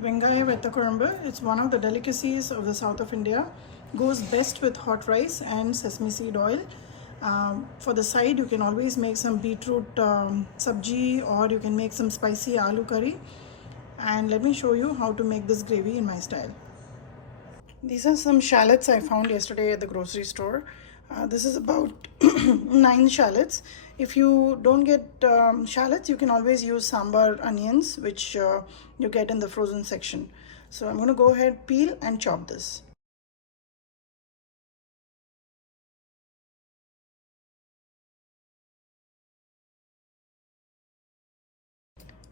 Vengaya Vethakozhambu. It's one of the delicacies of the south of India. Goes best with hot rice and sesame seed oil. For the side, you can always make some beetroot sabji, or you can make some spicy aloo curry. And let me show you how to make this gravy in my style. These are some shallots I found yesterday at the grocery store. This is about 9 shallots. If you don't get shallots, you can always use sambar onions, which you get in the frozen section. So I'm going to go ahead, peel and chop this.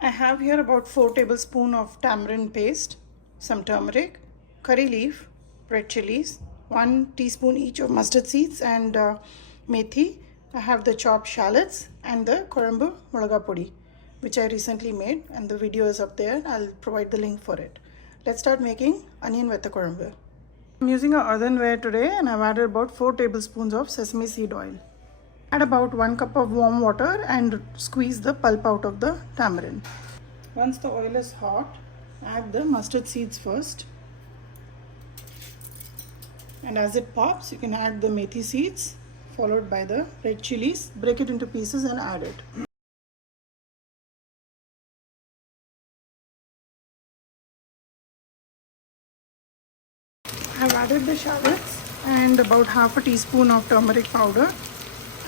I have here about 4 tablespoons of tamarind paste, some turmeric, curry leaf, red chilies, 1 teaspoon each of mustard seeds and methi. I have the chopped shallots and the korambu mulaga podi, which I recently made, and the video is up there. I'll provide the link for it. Let's start making onion vethakozhambu. I'm using an earthenware today, and I've added about 4 tablespoons of sesame seed oil. Add about 1 cup of warm water and squeeze the pulp out of the tamarind. Once the oil is hot, add the mustard seeds first. And as it pops, you can add the methi seeds, followed by the red chilies. Break it into pieces and add it. I've added the shallots and about half a teaspoon of turmeric powder.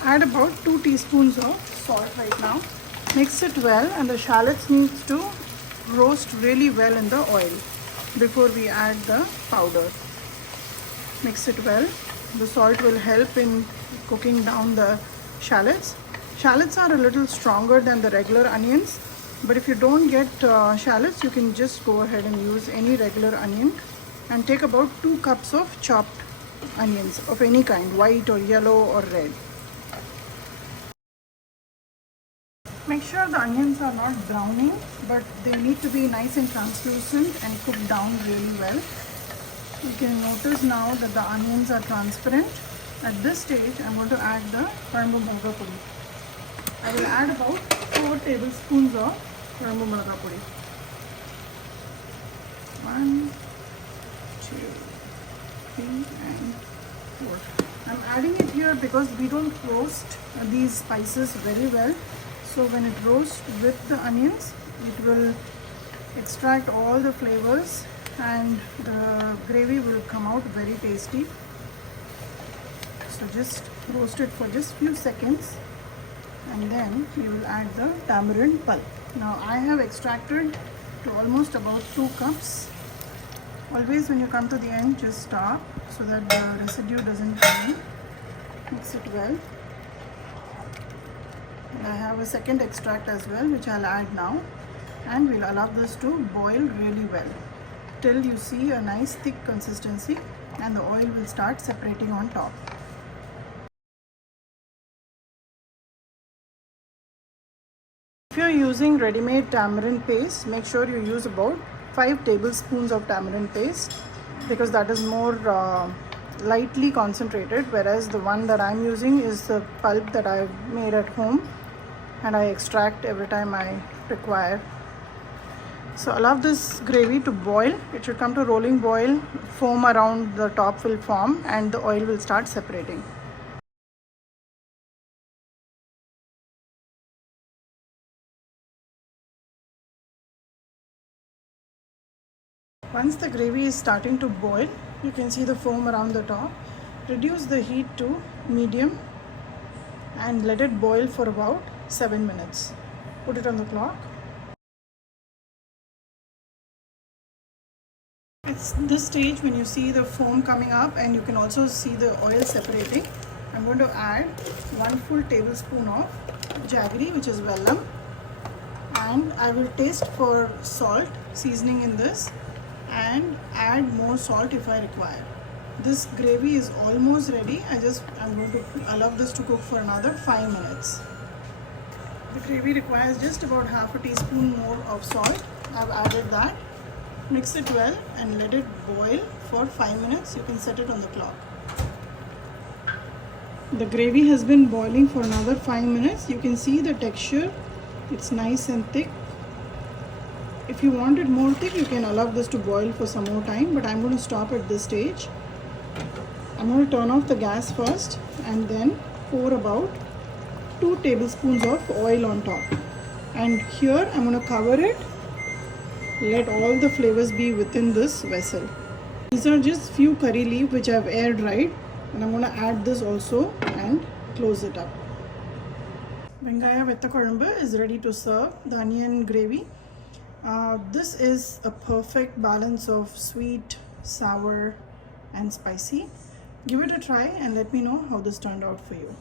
Add about 2 teaspoons of salt right now. Mix it well, and the shallots needs to roast really well in the oil before we add the powder. Mix it well. The salt will help in cooking down the shallots. Shallots are a little stronger than the regular onions, but if you don't get shallots, you can just go ahead and use any regular onion. And take about 2 cups of chopped onions of any kind, white or yellow or red. Make sure the onions are not browning, but they need to be nice and translucent and cooked down really well. You can notice now that the onions are transparent. At this stage, I'm going to add the korambu mulaga podi. I will add about 4 tablespoons of korambu mulaga podi. 1, 2, 3 and 4. I'm adding it here because we don't roast these spices very well. So when it roasts with the onions, it will extract all the flavors and the gravy will come out very tasty. So just roast it for just few seconds, and then we will add the tamarind pulp. Now I have extracted to almost about 2 cups. Always when you come to the end, just stop so that the residue doesn't come in. Mix it well. And I have a second extract as well, which I'll add now, and we'll allow this to boil really well till you see a nice thick consistency and the oil will start separating on top. If you're using ready-made tamarind paste, make sure you use about 5 tablespoons of tamarind paste, because that is more lightly concentrated, whereas the one that I'm using is the pulp that I've made at home and I extract every time I require. So allow this gravy to boil. It should come to rolling boil. Foam around the top will form and the oil will start separating. Once the gravy is starting to boil, you can see the foam around the top. Reduce the heat to medium and let it boil for about 7 minutes. Put it on the clock. It's this stage when you see the foam coming up and you can also see the oil separating. I'm going to add 1 full tablespoon of jaggery, which is vellam, and I will taste for salt, seasoning in this, and add more salt if I require. This gravy is almost ready. I'm going to allow this to cook for another 5 minutes. The gravy requires just about half a teaspoon more of salt. I've added that. Mix it well and let it boil for 5 minutes. You can set it on the clock. The gravy has been boiling for another 5 minutes. You can see the texture. It's nice and thick. If you want it more thick, you can allow this to boil for some more time, but I'm going to stop at this stage. I'm going to turn off the gas first and then pour about 2 tablespoons of oil on top. And here I'm going to cover it. Let all the flavors be within this vessel. These are just few curry leaves which I've air dried, and I'm going to add this also and close it up. Vengaya Vethakozhambu is ready to serve. The onion gravy. This is a perfect balance of sweet, sour and spicy. Give it a try and let me know how this turned out for you.